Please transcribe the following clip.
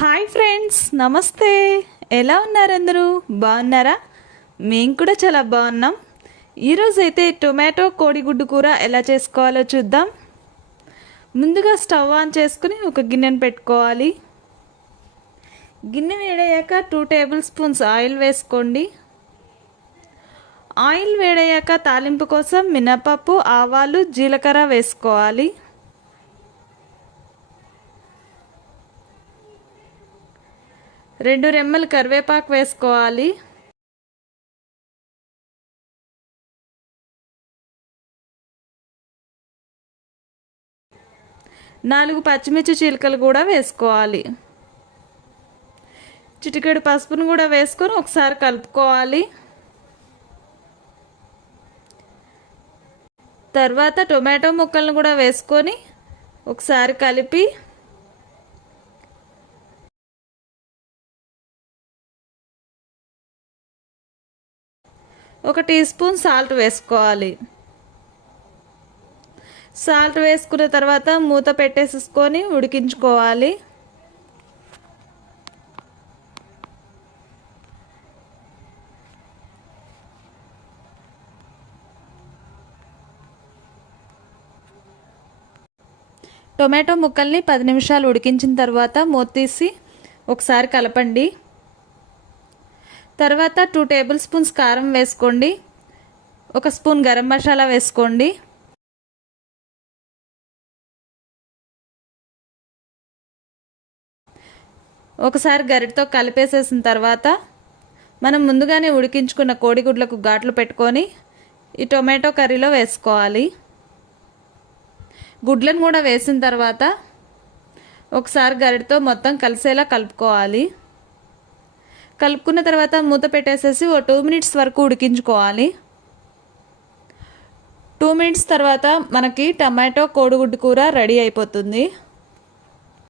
Hi friends, నమస్తే. ఎలా ఉన్నారు? అందరూ బాగున్నారా? మేము కూడా చాలా బాగున్నాం. ఈరోజు అయితే టొమాటో కోడిగుడ్డు కూర ఎలా చేసుకోవాలో చూద్దాం. ముందుగా స్టవ్ ఆన్ చేసుకుని ఒక గిన్నెను పెట్టుకోవాలి. గిన్నె వేడయ్యాక 2 టేబుల్ స్పూన్స్ ఆయిల్ వేసుకోండి. ఆయిల్ వేడయ్యాక తాలింపు కోసం మినపప్పు, ఆవాలు, జీలకర్ర వేసుకోవాలి. 2 రెమ్మలు కరివేపాకు వేసుకోవాలి. నాలుగు పచ్చిమిర్చి చీలికలు కూడా వేసుకోవాలి. చిటికెడు పసుపును కూడా వేసుకొని ఒకసారి కలుపుకోవాలి. తర్వాత టొమాటో ముక్కలను కూడా వేసుకొని ఒకసారి కలిపి ఒక టీ స్పూన్ సాల్ట్ వేసుకోవాలి. సాల్ట్ వేసుకున్న తర్వాత మూత పెట్టేసుకొని ఉడికించుకోవాలి. టొమాటో ముక్కల్ని 10 నిమిషాలు ఉడికించిన తర్వాత మూత తీసి ఒకసారి కలపండి. తర్వాత 2 టేబుల్ స్పూన్స్ కారం వేసుకోండి. 1 స్పూన్ గరం మసాలా వేసుకోండి. ఒకసారి గరిటతో కలిపేసేసిన తర్వాత మనం ముందుగానే ఉడికించుకున్న కోడిగుడ్లకు ఘాట్లు పెట్టుకొని ఈ టొమాటో కర్రీలో వేసుకోవాలి. గుడ్లను కూడా వేసిన తర్వాత ఒకసారి గరిటతో మొత్తం కలిసేలా కలుపుకోవాలి. కలుపుకున్న తర్వాత మూత పెట్టేసేసి 2 మినిట్స్ వరకు ఉడికించుకోవాలి. 2 మినిట్స్ తర్వాత మనకి టమాటో కోడిగుడ్డు కూర రెడీ అయిపోతుంది.